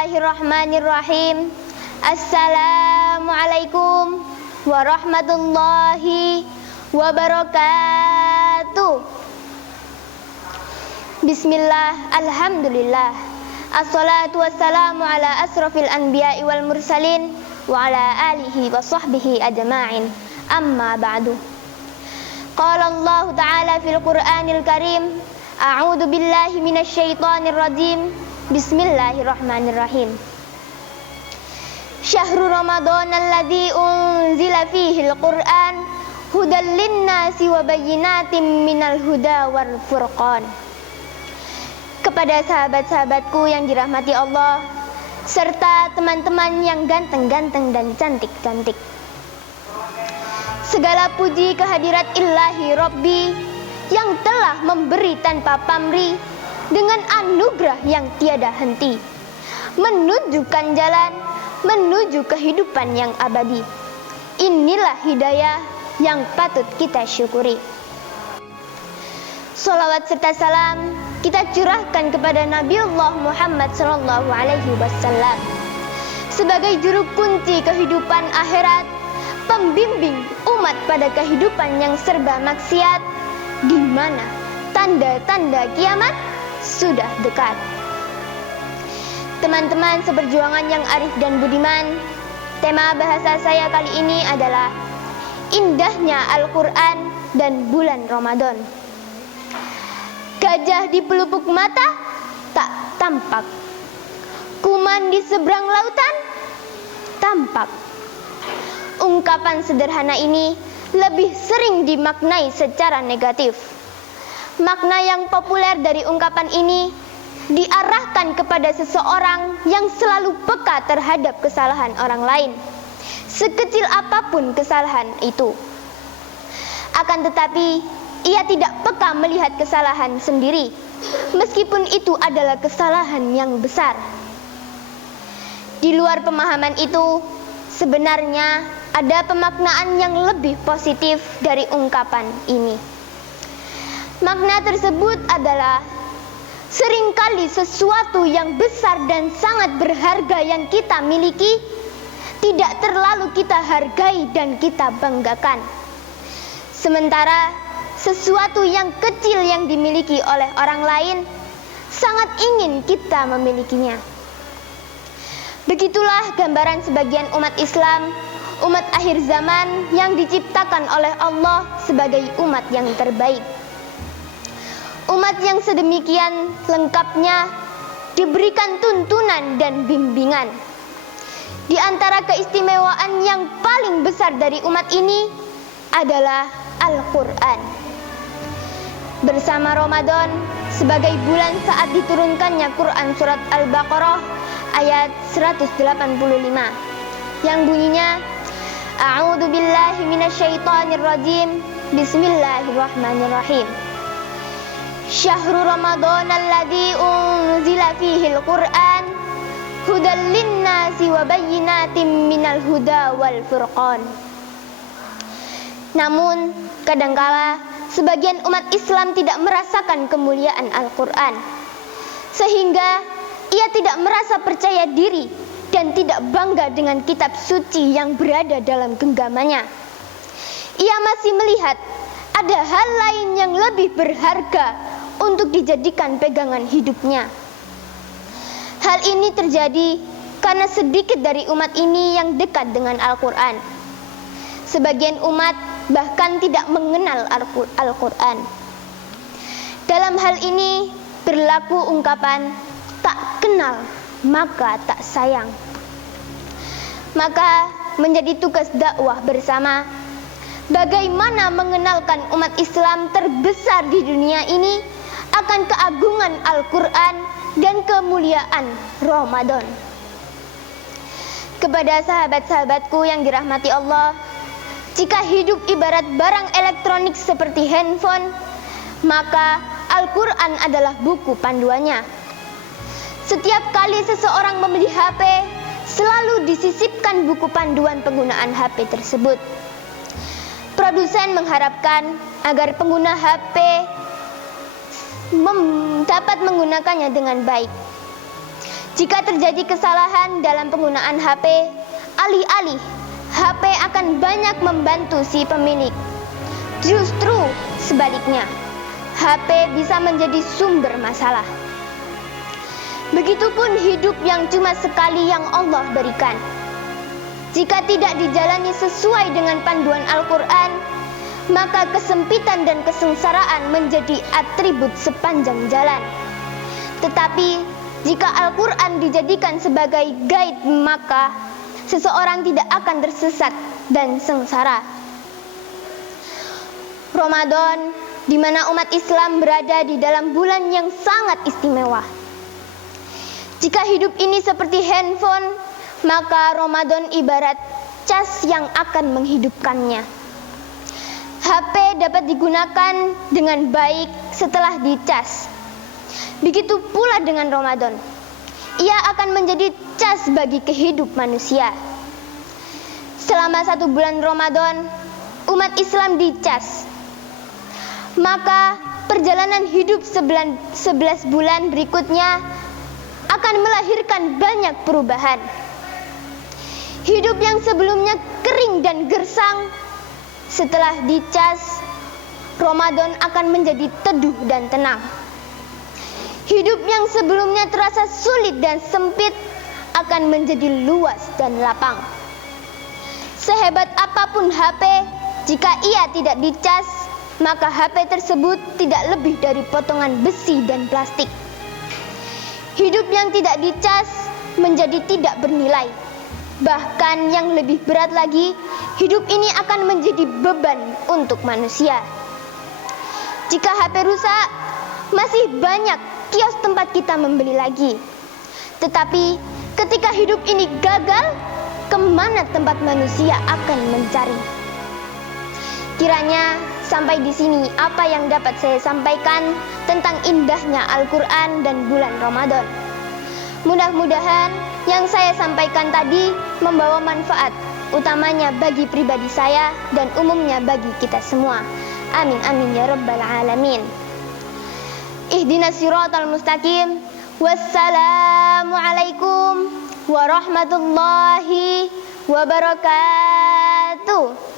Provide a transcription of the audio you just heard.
Bismillahirrahmanirrahim. Assalamualaikum warahmatullahi wabarakatuh. Bismillah, alhamdulillah. Assalatu wassalamu ala asrafil anbiya'i wal mursalin wa ala alihi wa sahbihi ajma'in. Amma ba'du. Qala Allah Ta'ala fil Qur'anil Karim, a'udzu billahi minasy syaithanir rajim. Bismillahirrahmanirrahim. Syahrul Ramadan alladzi unzila fihil Qur'an hudal linnasi wa bayyinatin minal huda wal furqan. Kepada sahabat-sahabatku yang dirahmati Allah serta teman-teman yang ganteng-ganteng dan cantik-cantik, segala puji kehadirat Ilahi Rabbi yang telah memberi tanpa pamrih dengan anugerah yang tiada henti, menunjukkan jalan menuju kehidupan yang abadi. Inilah hidayah yang patut kita syukuri. Salawat serta salam kita curahkan kepada Nabiullah Muhammad SAW sebagai juru kunci kehidupan akhirat, pembimbing umat pada kehidupan yang serba maksiat, di mana tanda-tanda kiamat sudah dekat. Teman-teman seperjuangan yang arif dan budiman, tema bahasa saya kali ini adalah indahnya Al-Quran dan bulan Ramadan. Gajah di pelupuk mata tak tampak, kuman di seberang lautan tampak. Ungkapan sederhana ini lebih sering dimaknai secara negatif. Makna yang populer dari ungkapan ini diarahkan kepada seseorang yang selalu peka terhadap kesalahan orang lain, sekecil apapun kesalahan itu. Akan tetapi, ia tidak peka melihat kesalahan sendiri, meskipun itu adalah kesalahan yang besar. Di luar pemahaman itu, sebenarnya ada pemaknaan yang lebih positif dari ungkapan ini. Makna tersebut adalah seringkali sesuatu yang besar dan sangat berharga yang kita miliki tidak terlalu kita hargai dan kita banggakan. Sementara sesuatu yang kecil yang dimiliki oleh orang lain sangat ingin kita memilikinya. Begitulah gambaran sebagian umat Islam, umat akhir zaman yang diciptakan oleh Allah sebagai umat yang terbaik. Umat yang sedemikian lengkapnya diberikan tuntunan dan bimbingan. Di antara keistimewaan yang paling besar dari umat ini adalah Al-Quran. Bersama Ramadan sebagai bulan saat diturunkannya Quran surat Al-Baqarah ayat 185 yang bunyinya, a'udzu billahi minasyaitonir rajim. Bismillahirrahmanirrahim. Syahrul Ramadan alladzi unzila fihil Qur'an hudal linnasi wa bayyinatin minal huda wal furqan. Namun, kadangkala sebagian umat Islam tidak merasakan kemuliaan Al-Quran, sehingga ia tidak merasa percaya diri dan tidak bangga dengan kitab suci yang berada dalam genggamannya. Ia masih melihat ada hal lain yang lebih berharga untuk dijadikan pegangan hidupnya. Hal ini terjadi karena sedikit dari umat ini yang dekat dengan Al-Quran. Sebagian umat bahkan tidak mengenal Al-Quran. Dalam hal ini berlaku ungkapan tak kenal maka tak sayang. Maka menjadi tugas dakwah bersama bagaimana mengenalkan umat Islam terbesar di dunia ini akan keagungan Al-Quran dan kemuliaan Ramadan. Kepada sahabat-sahabatku yang dirahmati Allah, jika hidup ibarat barang elektronik seperti handphone, maka Al-Quran adalah buku panduannya. Setiap kali seseorang membeli HP, selalu disisipkan buku panduan penggunaan HP tersebut. Produsen mengharapkan agar pengguna HP dapat menggunakannya dengan baik. Jika terjadi kesalahan dalam penggunaan HP, alih-alih HP akan banyak membantu si pemilik, justru sebaliknya, HP bisa menjadi sumber masalah. Begitupun hidup yang cuma sekali yang Allah berikan. Jika tidak dijalani sesuai dengan panduan Al-Quran, maka kesempitan dan kesengsaraan menjadi atribut sepanjang jalan. Tetapi jika Al-Quran dijadikan sebagai guide, maka seseorang tidak akan tersesat dan sengsara. Ramadan, di mana umat Islam berada di dalam bulan yang sangat istimewa. Jika hidup ini seperti handphone, maka Ramadan ibarat cas yang akan menghidupkannya. HP dapat digunakan dengan baik setelah dicas. Begitu pula dengan Ramadan. Ia akan menjadi cas bagi kehidup manusia. Selama 1 bulan Ramadan, umat Islam dicas. Maka perjalanan hidup 11 bulan berikutnya akan melahirkan banyak perubahan. Hidup yang sebelumnya kering dan gersang, setelah dicas, Ramadan akan menjadi teduh dan tenang. Hidup yang sebelumnya terasa sulit dan sempit akan menjadi luas dan lapang. Sehebat apapun HP, jika ia tidak dicas, maka HP tersebut tidak lebih dari potongan besi dan plastik. Hidup yang tidak dicas menjadi tidak bernilai. Bahkan yang lebih berat lagi, hidup ini akan menjadi beban untuk manusia. Jika HP rusak, masih banyak kios tempat kita membeli lagi. Tetapi ketika hidup ini gagal, kemana tempat manusia akan mencari? Kiranya sampai di sini apa yang dapat saya sampaikan tentang indahnya Al-Quran dan bulan Ramadan. Mudah-mudahan yang saya sampaikan tadi membawa manfaat, utamanya bagi pribadi saya dan umumnya bagi kita semua. Amin amin ya rabbal alamin. Ihdinas siratal mustaqim. Wassalamualaikum warahmatullahi wabarakatuh.